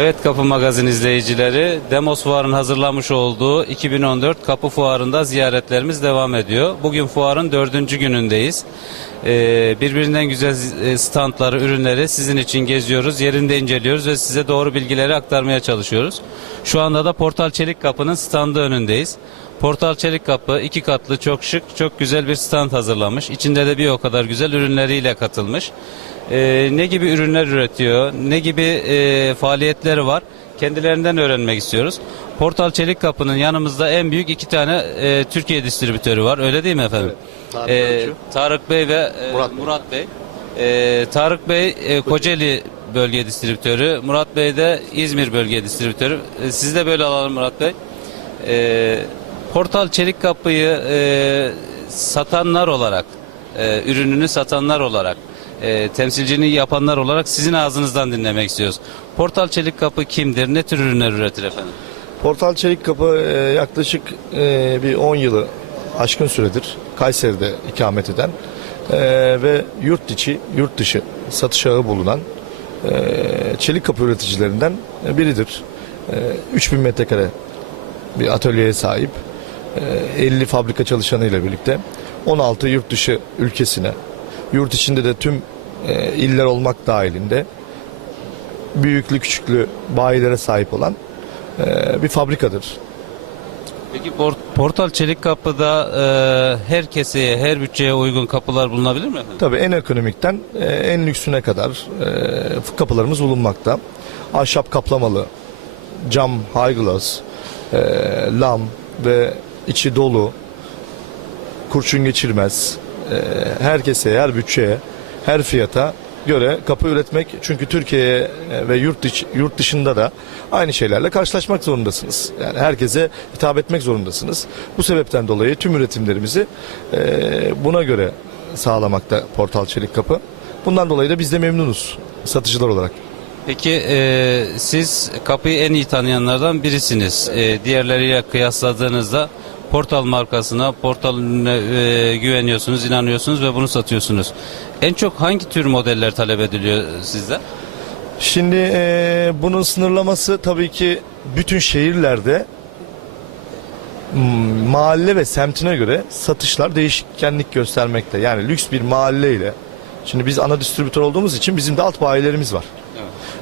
Evet Kapı Magazin izleyicileri, Demos Fuar'ın hazırlamış olduğu 2014 Kapı Fuarı'nda ziyaretlerimiz devam ediyor. Bugün fuarın dördüncü günündeyiz. Ee, birbirinden güzel e, standları, ürünleri sizin için geziyoruz, yerinde inceliyoruz ve size doğru bilgileri aktarmaya çalışıyoruz. Şu anda da Portal Çelik Kapı'nın standı önündeyiz. Portal Çelik Kapı iki katlı çok şık, çok güzel bir stand hazırlamış. İçinde de bir o kadar güzel ürünleriyle katılmış. Ee, ne gibi ürünler üretiyor, ne gibi e, faaliyetleri var kendilerinden öğrenmek istiyoruz. Portal Çelik Kapı'nın yanımızda en büyük iki tane e, Türkiye distribütörü var öyle değil mi efendim? Tarık Ee, Ölçü. Tarık Bey ve e, Murat Bey. Murat Bey. Ee, Tarık Bey e, Kocaeli bölge distribütörü, Murat Bey de İzmir bölge distribütörü. E, siz de böyle alalım Murat Bey. Ee, Portal Çelik Kapı'yı e, satanlar olarak, e, ürününü satanlar olarak, e, temsilciliğini yapanlar olarak sizin ağzınızdan dinlemek istiyoruz. Portal Çelik Kapı kimdir? Ne tür ürünler üretir efendim? Portal Çelik Kapı e, yaklaşık e, bir 10 yılı aşkın süredir Kayseri'de ikamet eden e, ve yurt içi, yurt dışı satış ağı bulunan e, çelik kapı üreticilerinden biridir. E, 3000 metrekare bir atölyeye sahip. E, 50 fabrika çalışanıyla birlikte 16 yurt dışı ülkesine, yurt içinde de tüm e, iller olmak dahilinde büyüklü küçüklü bayilere sahip olan e, bir fabrikadır. Peki Port- Portal Çelik Kapı'da e, her keseye, her bütçeye uygun kapılar bulunabilir mi? Tabii en ekonomikten e, en lüksüne kadar e, kapılarımız bulunmakta. Ahşap kaplamalı, cam high glass, e, lam ve içi dolu, kurşun geçirmez. E, her keseye, her bütçeye, her fiyata göre kapı üretmek çünkü Türkiye'ye e, ve yurt dışı, yurt dışında da aynı şeylerle karşılaşmak zorundasınız. Yani herkese hitap etmek zorundasınız. Bu sebepten dolayı tüm üretimlerimizi e, buna göre sağlamakta Portal Çelik Kapı. Bundan dolayı da biz de memnunuz satıcılar olarak. Peki e, siz kapıyı en iyi tanıyanlardan birisiniz. E, diğerleriyle kıyasladığınızda Portal markasına, Portal ürününe e, güveniyorsunuz, inanıyorsunuz ve bunu satıyorsunuz. En çok hangi tür modeller talep ediliyor sizde? Şimdi e, bunun sınırlaması tabii ki bütün şehirlerde m, mahalle ve semtine göre satışlar değişkenlik göstermekte. Yani lüks bir mahalleyle Şimdi biz ana distribütör olduğumuz için bizim de alt bayilerimiz var.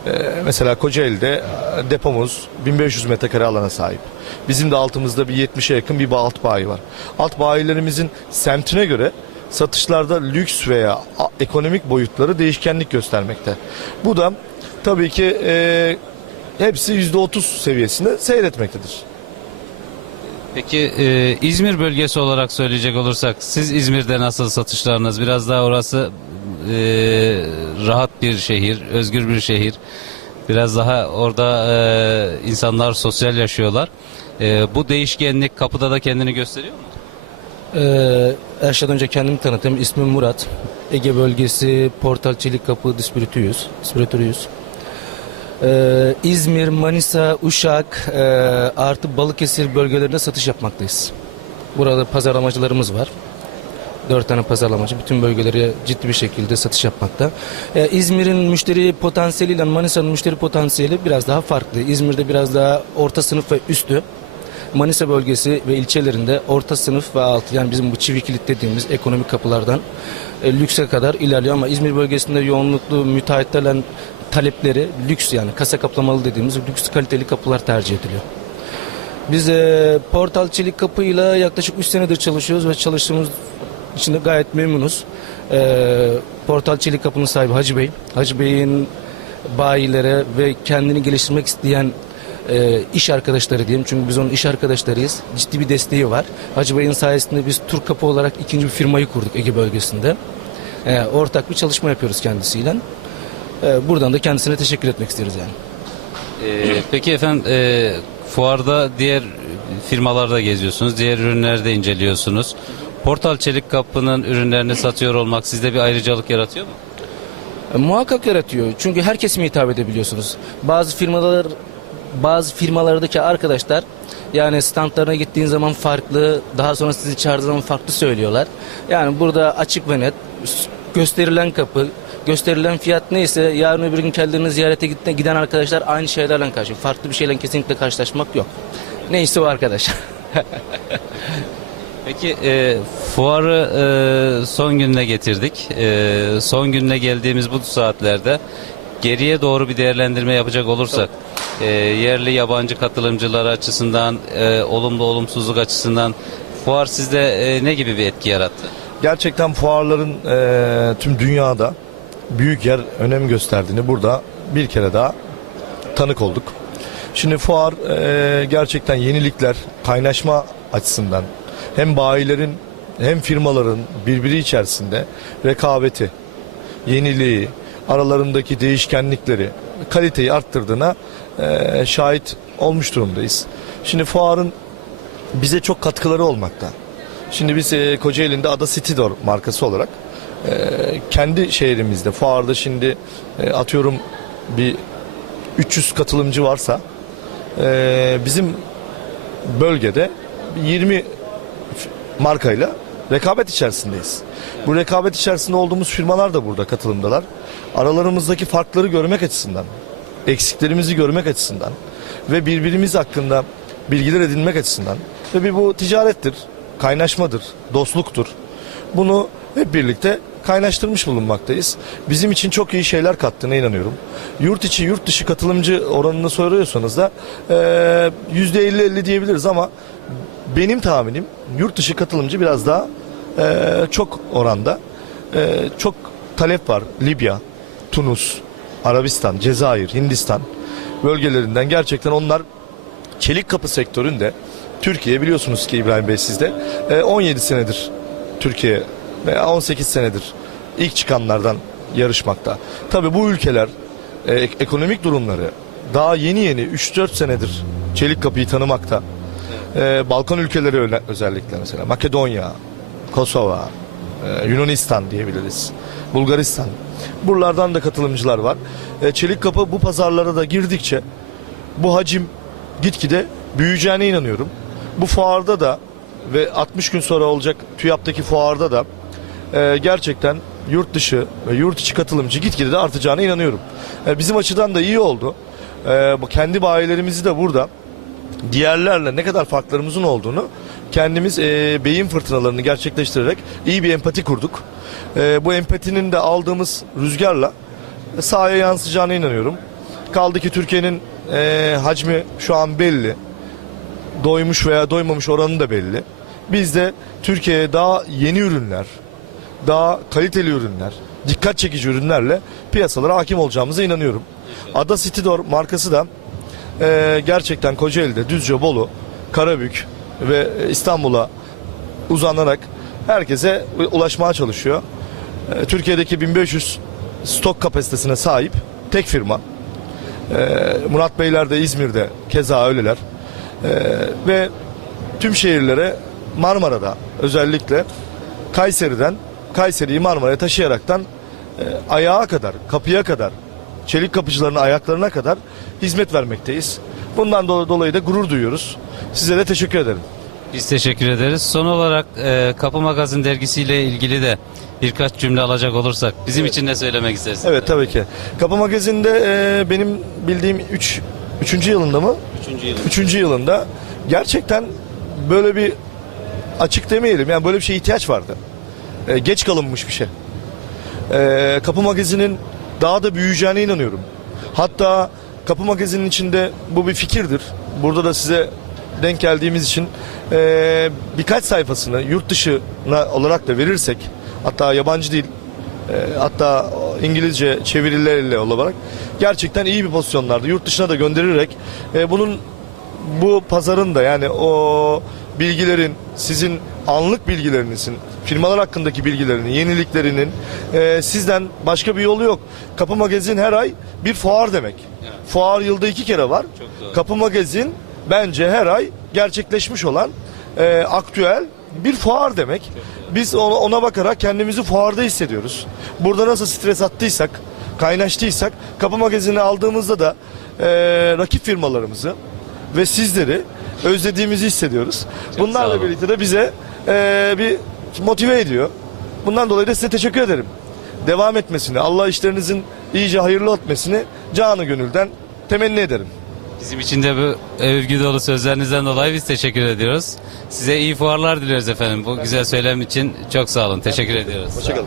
Ee, mesela Kocaeli'de e, depomuz 1500 metrekare alana sahip. Bizim de altımızda bir 70'e yakın bir alt bayi var. Alt bayilerimizin semtine göre satışlarda lüks veya ekonomik boyutları değişkenlik göstermekte. Bu da tabii ki e, hepsi %30 seviyesinde seyretmektedir. Peki e, İzmir bölgesi olarak söyleyecek olursak siz İzmir'de nasıl satışlarınız? Biraz daha orası e, rahat bir şehir, özgür bir şehir. Biraz daha orada e, insanlar sosyal yaşıyorlar. E, bu değişkenlik kapıda da kendini gösteriyor mu? Ee, şeyden önce kendimi tanıtayım. İsmim Murat. Ege bölgesi Portal Çelik Kapı distribütörüyüz. distribütörüyüz. Ee, İzmir, Manisa, Uşak e, artı Balıkesir bölgelerinde satış yapmaktayız. Burada pazarlamacılarımız var. Dört tane pazarlamacı bütün bölgelere ciddi bir şekilde satış yapmakta. Ee, İzmir'in müşteri potansiyeliyle Manisa'nın müşteri potansiyeli biraz daha farklı. İzmir'de biraz daha orta sınıf ve üstü. Manisa bölgesi ve ilçelerinde orta sınıf ve altı yani bizim bu çivi kilit dediğimiz ekonomik kapılardan e, lükse kadar ilerliyor ama İzmir bölgesinde yoğunluklu müteahhitlerle talepleri lüks yani kasa kaplamalı dediğimiz lüks kaliteli kapılar tercih ediliyor. Biz e, Portal Çelik Kapı'yla yaklaşık 3 senedir çalışıyoruz ve çalıştığımız için de gayet memnunuz. E, Portal Çelik Kapı'nın sahibi Hacı Bey. Hacı Bey'in bayilere ve kendini geliştirmek isteyen e, iş arkadaşları diyeyim. Çünkü biz onun iş arkadaşlarıyız. Ciddi bir desteği var. Hacı Bey'in sayesinde biz Tur Kapı olarak ikinci bir firmayı kurduk Ege bölgesinde. E, ortak bir çalışma yapıyoruz kendisiyle. E, buradan da kendisine teşekkür etmek istiyoruz yani. E, peki efendim e, fuarda diğer firmalarda geziyorsunuz, diğer ürünleri de inceliyorsunuz. Portal Çelik Kapı'nın ürünlerini satıyor olmak sizde bir ayrıcalık yaratıyor mu? E, muhakkak yaratıyor. Çünkü her kesime hitap edebiliyorsunuz. Bazı firmalar bazı firmalardaki arkadaşlar yani standlarına gittiğin zaman farklı, daha sonra sizi çağırdığı zaman farklı söylüyorlar. Yani burada açık ve net gösterilen kapı, gösterilen fiyat neyse yarın öbür gün kendilerini ziyarete giden arkadaşlar aynı şeylerle karşı. Farklı bir şeyle kesinlikle karşılaşmak yok. Neyse o arkadaş. Peki e, fuarı e, son gününe getirdik. E, son gününe geldiğimiz bu saatlerde geriye doğru bir değerlendirme yapacak olursak e, yerli yabancı katılımcılar açısından e, olumlu olumsuzluk açısından fuar sizde e, ne gibi bir etki yarattı? Gerçekten fuarların e, tüm dünyada büyük yer önem gösterdiğini burada bir kere daha tanık olduk. Şimdi fuar e, gerçekten yenilikler, kaynaşma açısından hem bayilerin hem firmaların birbiri içerisinde rekabeti, yeniliği, aralarındaki değişkenlikleri, kaliteyi arttırdığına e, şahit olmuş durumdayız. Şimdi fuarın bize çok katkıları olmakta. Şimdi biz e, Kocaeli'nde Ada Citydor markası olarak e, kendi şehrimizde fuarda şimdi e, atıyorum bir 300 katılımcı varsa e, bizim bölgede 20 f- markayla rekabet içerisindeyiz. Bu rekabet içerisinde olduğumuz firmalar da burada katılımdalar. Aralarımızdaki farkları görmek açısından, eksiklerimizi görmek açısından ve birbirimiz hakkında bilgiler edinmek açısından bir bu ticarettir, kaynaşmadır, dostluktur. Bunu hep birlikte kaynaştırmış bulunmaktayız. Bizim için çok iyi şeyler kattığına inanıyorum. Yurt içi, yurt dışı katılımcı oranını soruyorsanız da eee, %50-50 diyebiliriz ama benim tahminim yurt dışı katılımcı biraz daha eee, çok oranda. Eee, çok talep var. Libya, Tunus, Arabistan, Cezayir, Hindistan bölgelerinden gerçekten onlar çelik kapı sektöründe Türkiye biliyorsunuz ki İbrahim Bey sizde e, 17 senedir Türkiye ve 18 senedir ilk çıkanlardan yarışmakta. Tabii bu ülkeler e, ek- ekonomik durumları daha yeni yeni 3-4 senedir çelik kapıyı tanımakta. E, Balkan ülkeleri özellikle mesela Makedonya, Kosova, e, Yunanistan diyebiliriz. Bulgaristan. Buralardan da katılımcılar var. E, çelik kapı bu pazarlara da girdikçe bu hacim gitgide büyüyeceğine inanıyorum. Bu fuarda da ve 60 gün sonra olacak TÜYAP'taki fuarda da e, gerçekten yurt dışı ve yurt içi katılımcı gitgide de artacağına inanıyorum. E, bizim açıdan da iyi oldu. E, kendi bayilerimizi de burada diğerlerle ne kadar farklarımızın olduğunu kendimiz e, beyin fırtınalarını gerçekleştirerek iyi bir empati kurduk. E, bu empatinin de aldığımız rüzgarla sahaya yansıyacağına inanıyorum. Kaldı ki Türkiye'nin e, hacmi şu an belli. Doymuş veya doymamış oranı da belli. Biz de Türkiye'ye daha yeni ürünler, daha kaliteli ürünler, dikkat çekici ürünlerle piyasalara hakim olacağımıza inanıyorum. Ada Citydor markası da e, gerçekten Kocaeli'de, Düzce, Bolu, Karabük ve İstanbul'a uzanarak herkese ulaşmaya çalışıyor. E, Türkiye'deki 1500 stok kapasitesine sahip tek firma. E, Murat Beyler de İzmir'de keza öyleler. E, ve tüm şehirlere Marmara'da özellikle Kayseri'den Kayseri'yi Marmara'ya taşıyaraktan e, ayağa kadar, kapıya kadar, çelik kapıcıların ayaklarına kadar hizmet vermekteyiz. Bundan do- dolayı da gurur duyuyoruz. Size de teşekkür ederim. Biz teşekkür ederiz. Son olarak e, Kapı Magazin dergisiyle ilgili de birkaç cümle alacak olursak bizim için ne söylemek istersiniz? Evet tabii ki. Kapı Magazin'de e, benim bildiğim 3 üç, 3. yılında mı? Üçüncü yıl. Üçüncü yılında gerçekten böyle bir açık demeyelim yani böyle bir şeye ihtiyaç vardı. Ee, geç kalınmış bir şey. Ee, Kapı Magazin'in daha da büyüyeceğine inanıyorum. Hatta Kapı Magazin'in içinde bu bir fikirdir. Burada da size denk geldiğimiz için ee, birkaç sayfasını yurt dışına olarak da verirsek hatta yabancı dil e, hatta İngilizce çevirilerle olarak gerçekten iyi bir pozisyonlarda yurt dışına da göndererek e, bunun bu pazarın da yani o bilgilerin sizin anlık bilgilerinizin firmalar hakkındaki bilgilerinin yeniliklerinin e, sizden başka bir yolu yok. Kapı Magazin her ay bir fuar demek. Fuar yılda iki kere var. Kapı Magazin bence her ay gerçekleşmiş olan e, aktüel bir fuar demek. Biz ona, ona bakarak kendimizi fuarda hissediyoruz. Burada nasıl stres attıysak, kaynaştıysak Kapı Magazin'i aldığımızda da e, rakip firmalarımızı ve sizleri özlediğimizi hissediyoruz. sağ Bunlarla birlikte de bize e, bir motive ediyor. Bundan dolayı da size teşekkür ederim. devam etmesini, Allah işlerinizin iyice hayırlı etmesini canı gönülden temenni ederim. Bizim için de bu övgü dolu sözlerinizden dolayı biz teşekkür ediyoruz. Size iyi fuarlar diliyoruz efendim. Bu güzel söylem için çok sağ olun. Teşekkür ediyoruz. Hoşçakalın.